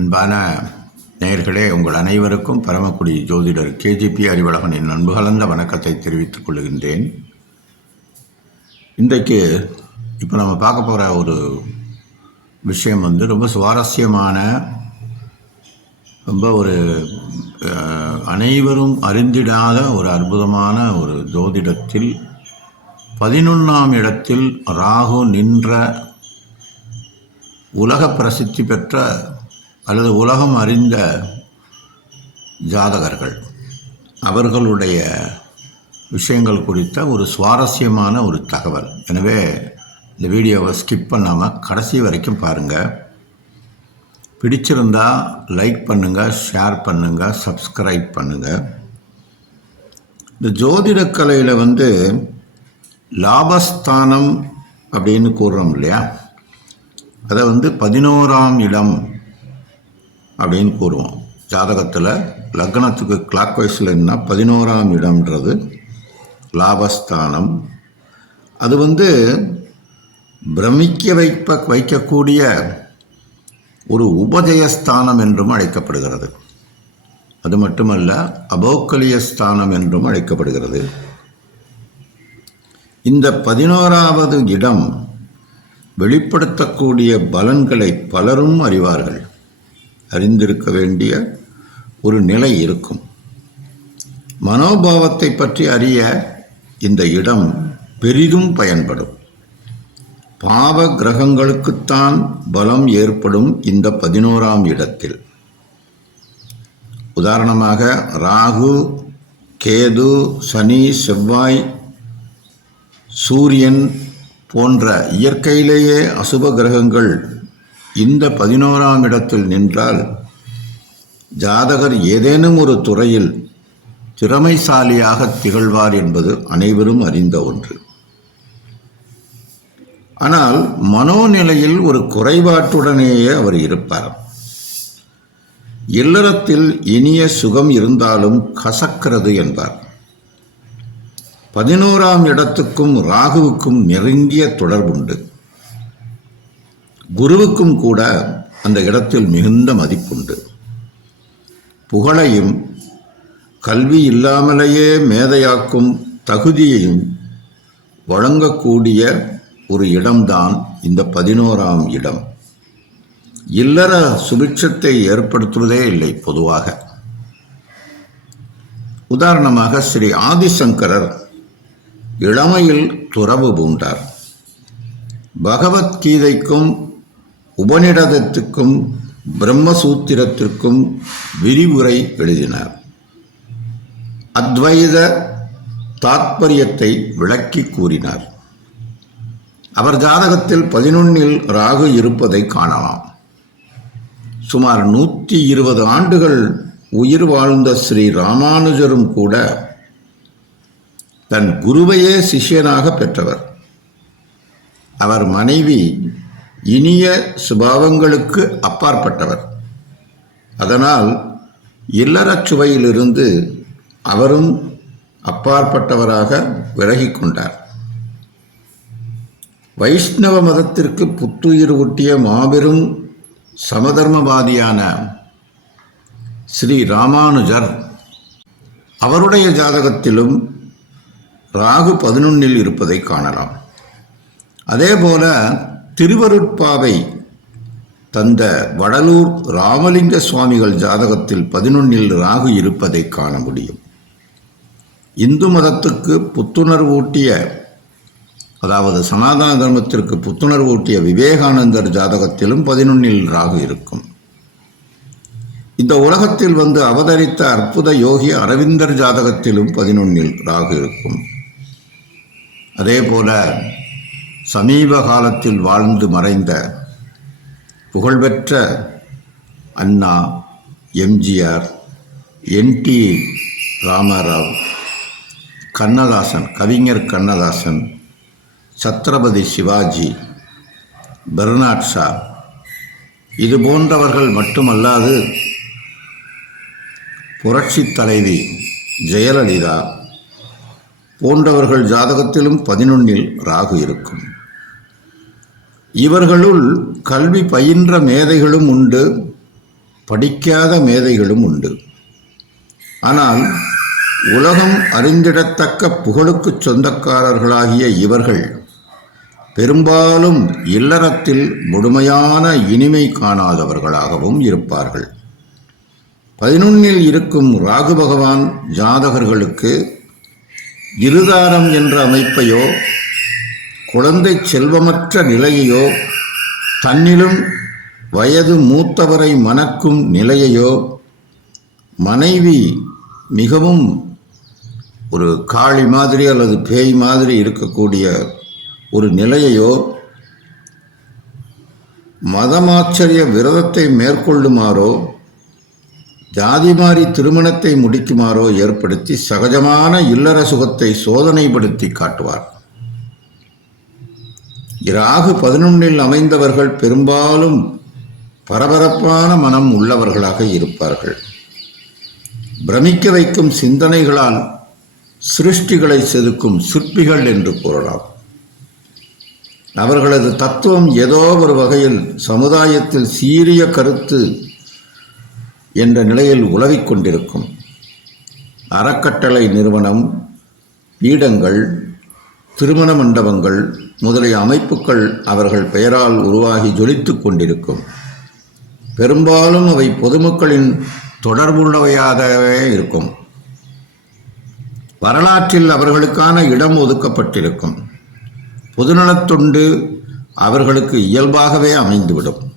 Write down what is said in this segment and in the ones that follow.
அன்பான நேயர்களே உங்கள் அனைவருக்கும் பரமக்குடி ஜோதிடர் கேஜிபி அறிவழகனின் அன்பு கலந்த வணக்கத்தை தெரிவித்துக் கொள்கின்றேன். இன்றைக்கு இப்போ நம்ம பார்க்க போகிற ஒரு விஷயம் வந்து ரொம்ப சுவாரஸ்யமான ரொம்ப ஒரு அனைவரும் அறிந்திடாத ஒரு அற்புதமான ஒரு ஜோதிடத்தில் பதினொன்றாம் இடத்தில் ராகு நின்ற உலக பிரசித்தி பெற்ற அல்லது உலகம் அறிந்த ஜாதகர்கள் அவர்களுடைய விஷயங்கள் குறித்த ஒரு சுவாரஸ்யமான ஒரு தகவல். எனவே இந்த வீடியோவை ஸ்கிப் பண்ணாமல் கடைசி வரைக்கும் பாருங்கள் பிடிச்சிருந்தால் லைக் பண்ணுங்கள் ஷேர் பண்ணுங்கள் சப்ஸ்கிரைப் பண்ணுங்கள் இந்த ஜோதிடக் கலையில் வந்து லாபஸ்தானம் அப்படின்னு கூறுறோம் இல்லையா? அதை வந்து பதினோராம் இடம் அப்படின்னு கூறுவோம். ஜாதகத்தில் லக்னத்துக்கு கிளாக் வைஸில் என்ன பதினோராம் இடம்ன்றது லாபஸ்தானம். அது வந்து பிரமிக்க வைப்ப வைக்கக்கூடிய ஒரு உபஜயஸ்தானம் என்றும் அழைக்கப்படுகிறது. அது மட்டுமல்ல அபோக்கலிய ஸ்தானம் என்றும் அழைக்கப்படுகிறது. இந்த பதினோராவது இடம் வெளிப்படுத்தக்கூடிய பலன்களை பலரும் அறிவார்கள். அறிந்திருக்க வேண்டிய ஒரு நிலை இருக்கும். மனோபாவத்தை பற்றி அறிய இந்த இடம் பெரிதும் பயன்படும். பாவ கிரகங்களுக்குத்தான் பலம் ஏற்படும் இந்த பதினோராம் இடத்தில். உதாரணமாக ராகு கேது சனி செவ்வாய் சூரியன் போன்ற இயற்கையிலேயே அசுப கிரகங்கள் இந்த பதினோராம் இடத்தில் நின்றால் ஜாதகர் ஏதேனும் ஒரு துறையில் திறமைசாலியாக திகழ்வார் என்பது அனைவரும் அறிந்த ஒன்று. ஆனால் மனோநிலையில் ஒரு குறைபாட்டுடனேயே அவர் இருப்பார். இல்லறத்தில் இனிய சுகம் இருந்தாலும் கசக்கிறது என்பார். பதினோராம் இடத்துக்கும் ராகுவுக்கும் நெருங்கிய தொடர்புண்டு. குருவுக்கும் கூட அந்த இடத்தில் மிகுந்த மதிப்புண்டு. புகழையும் கல்வி இல்லாமலேயே மேதையாக்கும் தகுதியையும் வழங்கக்கூடிய ஒரு இடம்தான் இந்த பதினோராம் இடம். இல்லற சுபிட்சத்தை ஏற்படுத்துவதே இல்லை பொதுவாக. உதாரணமாக ஸ்ரீ ஆதிசங்கரர் இளமையில் துறவு பூண்டார். பகவத்கீதைக்கும் உபநிடதத்துக்கும் பிரம்மசூத்திரத்திற்கும் விரிவுரை எழுதினார். அத்வைத தாத்பரியத்தை விளக்கி கூறினார். அவர் ஜாதகத்தில் பதினொன்னில் ராகு இருப்பதை காணலாம். சுமார் நூற்றி இருபது ஆண்டுகள் உயிர் வாழ்ந்த ஸ்ரீ ராமானுஜரும் கூட தன் குருவையே சிஷ்யனாக பெற்றவர். அவர் மனைவி இனிய சுபாவங்களுக்கு அப்பாற்பட்டவர். அதனால் இல்லறச் சுவையிலிருந்து அவரும் அப்பாற்பட்டவராக விலகிக் கொண்டார் வைஷ்ணவ மதத்திற்கு புத்துயிர் ஊட்டிய மாபெரும் சமதர்மவாதியான ஸ்ரீ ராமானுஜர் அவருடைய ஜாதகத்திலும் ராகு பதினொன்னில் இருப்பதை காணலாம். அதேபோல திருவருட்பாவை தந்த வடலூர் ராமலிங்க சுவாமிகள் ஜாதகத்தில் பதினொன்னில் ராகு இருப்பதை காண முடியும். இந்து மதத்துக்கு புத்துணர்வூட்டிய அதாவது சனாதன தர்மத்திற்கு புத்துணர்வூட்டிய விவேகானந்தர் ஜாதகத்திலும் பதினொன்னில் ராகு இருக்கும். இந்த உலகத்தில் வந்து அவதரித்த அற்புத யோகி அரவிந்தர் ஜாதகத்திலும் பதினொன்னில் ராகு இருக்கும். அதே போல சமீப காலத்தில் வாழ்ந்து மறைந்த புகழ்பெற்ற அண்ணா எம்ஜிஆர் என்டி ராமராவ் கண்ணதாசன் கவிஞர் கண்ணதாசன் சத்ரபதி சிவாஜி பெர்னாட் ஷா. இது போன்றவர்கள் மட்டுமல்லாது புரட்சி தலைவி ஜெயலலிதா போன்றவர்கள் ஜாதகத்திலும் பதினொன்னில் ராகு இருக்கும். இவர்களுள் கல்வி பயின்ற மேதைகளும் உண்டு படிக்காத மேதைகளும் உண்டு. ஆனால் உலகம் அறிந்திடத்தக்க புகழுக்குச் சொந்தக்காரர்களாகிய இவர்கள் பெரும்பாலும் இல்லறத்தில் முழுமையான இனிமை காணாதவர்களாகவும் இருப்பார்கள். பதினொன்னில் இருக்கும் ராகு பகவான் ஜாதகர்களுக்கு இருதாரம் என்ற அமைப்பையோ குழந்தை செல்வமற்ற நிலையையோ தன்னிலும் வயது மூத்தவரை மணக்கும் நிலையையோ மனைவி மிகவும் ஒரு காளி மாதிரி அல்லது பேய் மாதிரி இருக்கக்கூடிய ஒரு நிலையையோ மதமாச்சரிய விரதத்தை மேற்கொள்ளுமாறோ ஜாதி மாறி திருமணத்தை முடிக்குமாறோ ஏற்படுத்தி சகஜமான இல்லற சுகத்தை சோதனைப்படுத்தி காட்டுவார். இராகு பதினொன்னில் அமைந்தவர்கள் பெரும்பாலும் பரபரப்பான மனம் உள்ளவர்களாக இருப்பார்கள். பிரமிக்க வைக்கும் சிந்தனைகளால் சிருஷ்டிகளை செதுக்கும் சிற்பிகள் என்று கூறலாம் அவர்களது தத்துவம் ஏதோ ஒரு வகையில் சமுதாயத்தில் சீரிய கருத்து என்ற நிலையில் உலவிக் கொண்டிருக்கும். அறக்கட்டளை நிறுவனம் பீடங்கள் திருமண மண்டபங்கள் முதலிய அமைப்புகள் அவர்கள் பெயரால் உருவாகி ஜொலித்து கொண்டிருக்கும். பெரும்பாலும் அவை பொதுமக்களின் தொடர்புள்ளவையாகவே இருக்கும். வரலாற்றில் அவர்களுக்கான இடம் ஒதுக்கப்பட்டிருக்கும். பொதுநலத் தொண்டு அவர்களுக்கு இயல்பாகவே அமைந்துவிடும்.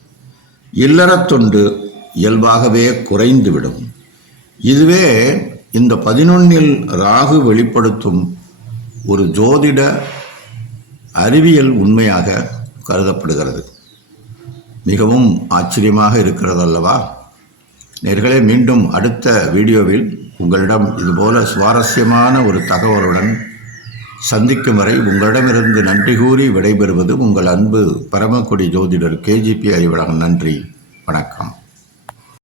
இல்லறத்தொண்டு இயல்பாகவே குறைந்துவிடும். இதுவே இந்த பதினொன்னில் ராகு வெளிப்படுத்தும் ஒரு ஜோதிட அறிவியல் உண்மையாக கருதப்படுகிறது. மிகவும் ஆச்சரியமாக இருக்கிறது அல்லவா நேர்களே மீண்டும் அடுத்த வீடியோவில் உங்களிடம் இதுபோல சுவாரஸ்யமான ஒரு தகவலுடன் சந்திக்கும் வரை உங்களிடமிருந்து நன்றி கூறி விடைபெறுவது உங்கள் அன்பு பரமக்குடி ஜோதிடர் கேஜிபி அறிவழகன் நன்றி. வணக்கம்.